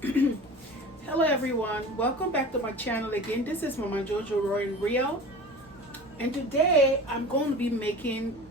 Hello everyone, welcome back to my channel again. This is Mama Jojo Roy in Rio, and today I'm going to be making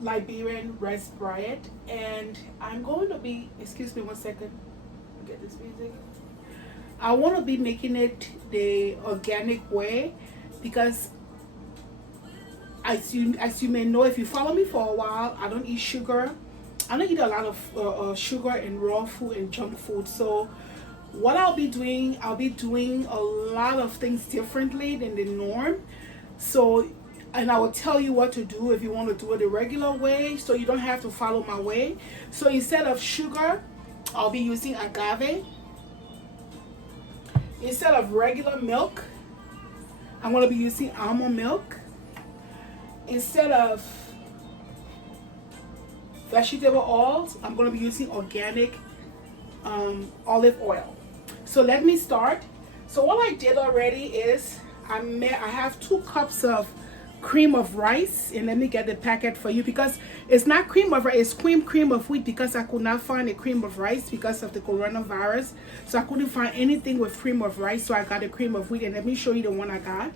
Liberian rice bread, and I'm going to be, excuse me one second, get this music. I want to be making it the organic way because as you may know, if you follow me for a while, I don't eat sugar. I don't eat a lot of sugar and raw food and junk food. So what I'll be doing a lot of things differently than the norm. So, and I will tell you what to do if you want to do it the regular way, so you don't have to follow my way. So instead of sugar, I'll be using agave. Instead of regular milk, I'm going to be using almond milk. Instead of vegetable oils, I'm going to be using organic olive oil. So let me start. So what I did already is I have 2 cups of cream of rice, and let me get the packet for you because it's not cream of rice, it's cream of wheat, because I could not find a cream of rice because of the coronavirus. So I couldn't find anything with cream of rice, so I got a cream of wheat, and let me show you the one I got.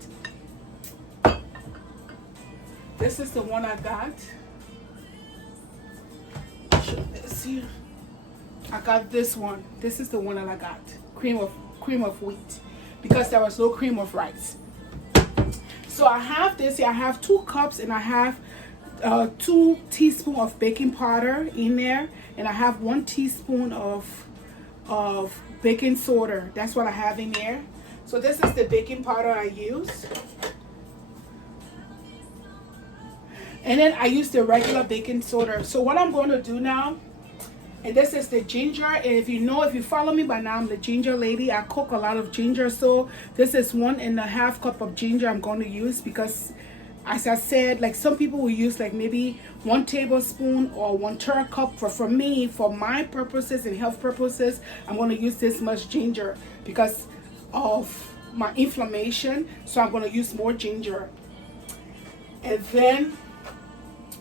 This is the one I got. Show this here. I got this one. This is the one that I got. Cream of wheat, because there was no cream of rice. So I have this here. I have 2 cups, and I have 2 teaspoons of baking powder in there, and I have 1 teaspoon of baking soda. That's what I have in there. So this is the baking powder I use. And then I use the regular baking soda. So what I'm going to do now, and this is the ginger, and if you follow me by now, I'm the ginger lady. I cook a lot of ginger, so this is 1.5 cup of ginger I'm going to use, because as I said, like some people will use like maybe 1 tablespoon or 1/3 cup. For me, for my purposes and health purposes, I'm going to use this much ginger because of my inflammation, so I'm going to use more ginger. And then,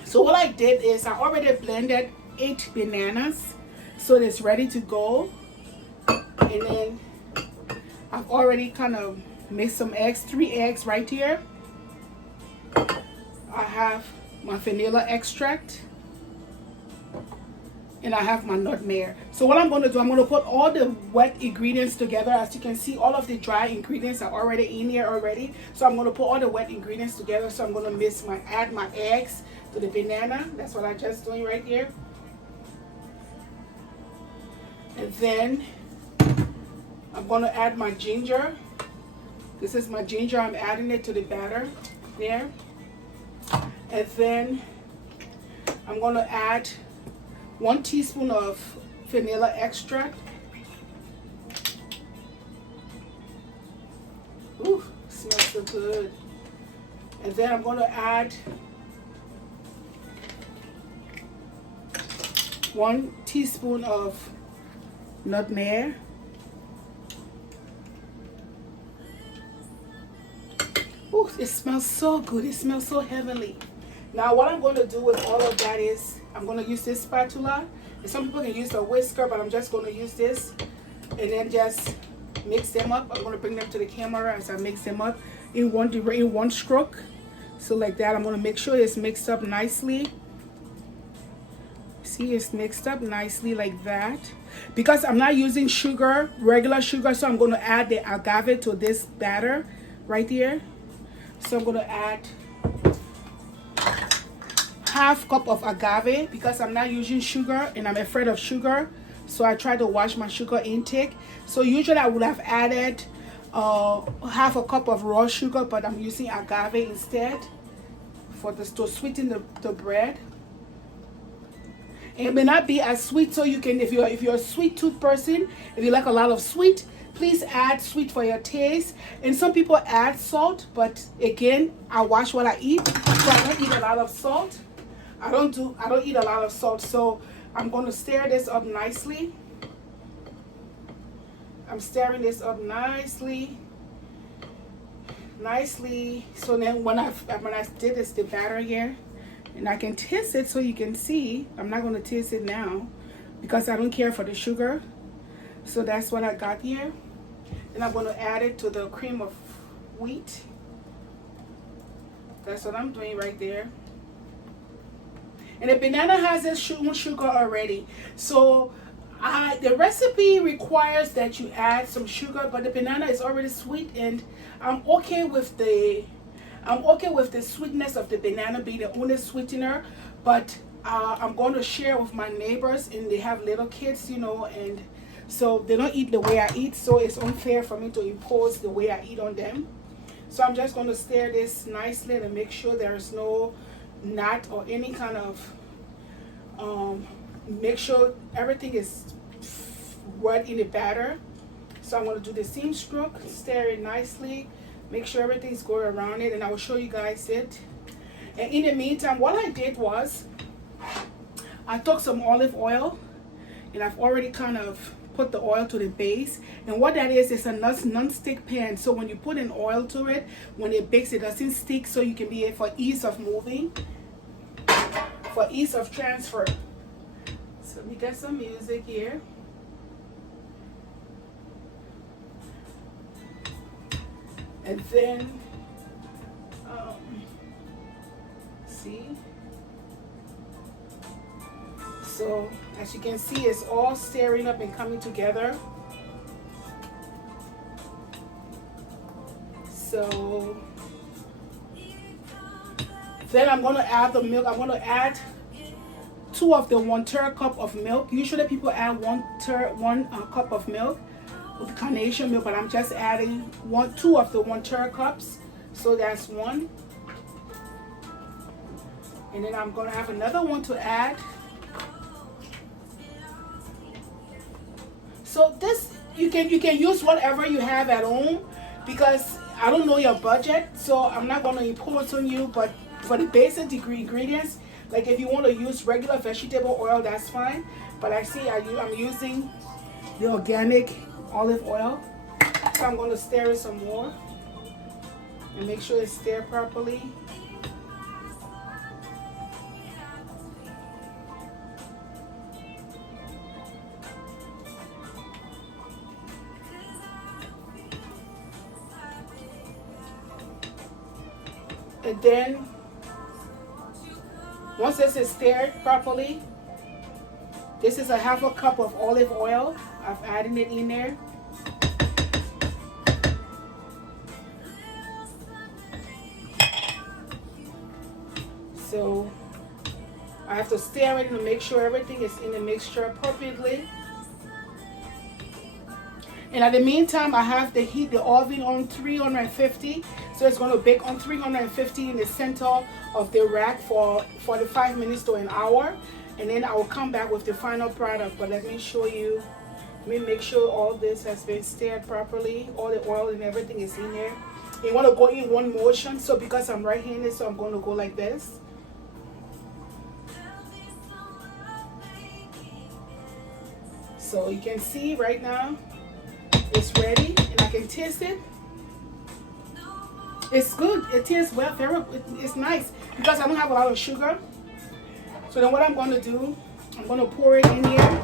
so what I did is I already blended 8 bananas, so it's ready to go. And then I've already kind of mixed some eggs, 3 eggs right here. I have my vanilla extract, and I have my nutmeg. So what I'm going to do, I'm going to put all the wet ingredients together. As you can see, all of the dry ingredients are already in here already. So I'm going to put all the wet ingredients together. So I'm going to add my eggs to the banana. That's what I'm just doing right here. And then I'm going to add my ginger. This is my ginger. I'm adding it to the batter there. And then I'm going to add 1 teaspoon of vanilla extract. Ooh, smells so good. And then I'm going to add 1 teaspoon of nutmeg. Ooh, it smells so good. It smells so heavenly. Now what I'm going to do with all of that is I'm going to use this spatula. And some people can use a whisker, but I'm just going to use this and then just mix them up. I'm going to bring them to the camera as I mix them up in one stroke. So like that, I'm going to make sure it's mixed up nicely. See, it's mixed up nicely like that. Because I'm not using sugar, regular sugar, so I'm going to add the agave to this batter right here. So I'm going to add 1/2 cup of agave, because I'm not using sugar and I'm afraid of sugar. So I try to watch my sugar intake. So usually I would have added 1/2 cup of raw sugar, but I'm using agave instead to sweeten the bread. It may not be as sweet, so you can, if you're a sweet tooth person, if you like a lot of sweet, please add sweet for your taste. And some people add salt, but again, I watch what I eat, so I don't eat a lot of salt. I don't eat a lot of salt, so I'm going to stir this up nicely. I'm stirring this up nicely. So then when I did this, the batter here, and I can taste it so you can see. I'm not going to taste it now because I don't care for the sugar. So that's what I got here. And I'm going to add it to the cream of wheat. That's what I'm doing right there. And the banana has its own sugar already. So the recipe requires that you add some sugar, but the banana is already sweet, and I'm okay with the sweetness of the banana being the only sweetener. But I'm going to share with my neighbors, and they have little kids, you know, and so they don't eat the way I eat, so it's unfair for me to impose the way I eat on them. So I'm just going to stir this nicely and make sure there is no knot or any kind of make sure everything is wet in the batter. So I'm going to do the same stroke, stir it nicely, make sure everything's going around it, and I will show you guys it. And in the meantime, what I did was I took some olive oil, and I've already kind of put the oil to the base. And what that is a non-stick pan, so when you put in oil to it, when it bakes, it doesn't stick, so you can be for ease of moving, for ease of transfer. So let me get some music here. And then see, so as you can see, it's all stirring up and coming together. So then I'm going to add the milk. I'm going to add 2 of the 1/3 cup of milk. Usually people add 1 cup of milk with carnation milk, but I'm just adding 2 of the 1/3 cups. So that's 1. And then I'm going to have another one to add. So this, you can use whatever you have at home, because I don't know your budget, so I'm not going to impose on you. But for the basic ingredients, like if you want to use regular vegetable oil, that's fine. But I see I'm using the organic olive oil. So I'm going to stir it some more and make sure it's stirred properly. And then once this is stirred properly, this is a 1/2 cup of olive oil. I've added it in there. So I have to stir it to make sure everything is in the mixture appropriately. And at the meantime, I have to heat the oven on 350. So it's going to bake on 350 in the center of the rack for 45 minutes to an hour. And then I will come back with the final product. But let me show you. Let me make sure all this has been stirred properly. All the oil and everything is in there. You want to go in one motion. So because I'm right-handed, so I'm going to go like this. So you can see right now, it's ready, and I can taste it. It's good. It tastes well. It's nice because I don't have a lot of sugar. So then what I'm going to do, I'm going to pour it in here.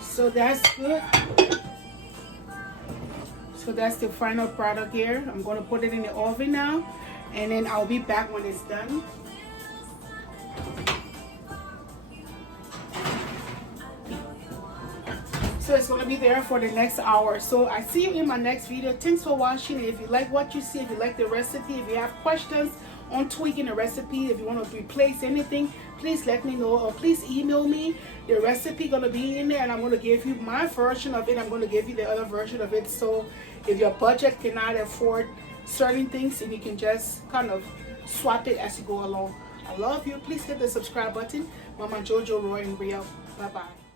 So that's good. So that's the final product here. I'm going to put it in the oven now, and then I'll be back when it's done. So it's going to be there for the next hour. So I see you in my next video. Thanks for watching. If you like what you see, if you like the recipe, if you have questions on tweaking the recipe, if you want to replace anything, please let me know, or please email me. The recipe going to be in there, and I'm going to give you my version of it. I'm going to give you the other version of it. So if your budget cannot afford certain things, and you can just kind of swap it as you go along. I love you. Please hit the subscribe button. Mama Jojo, Roy, and Rio. Bye bye.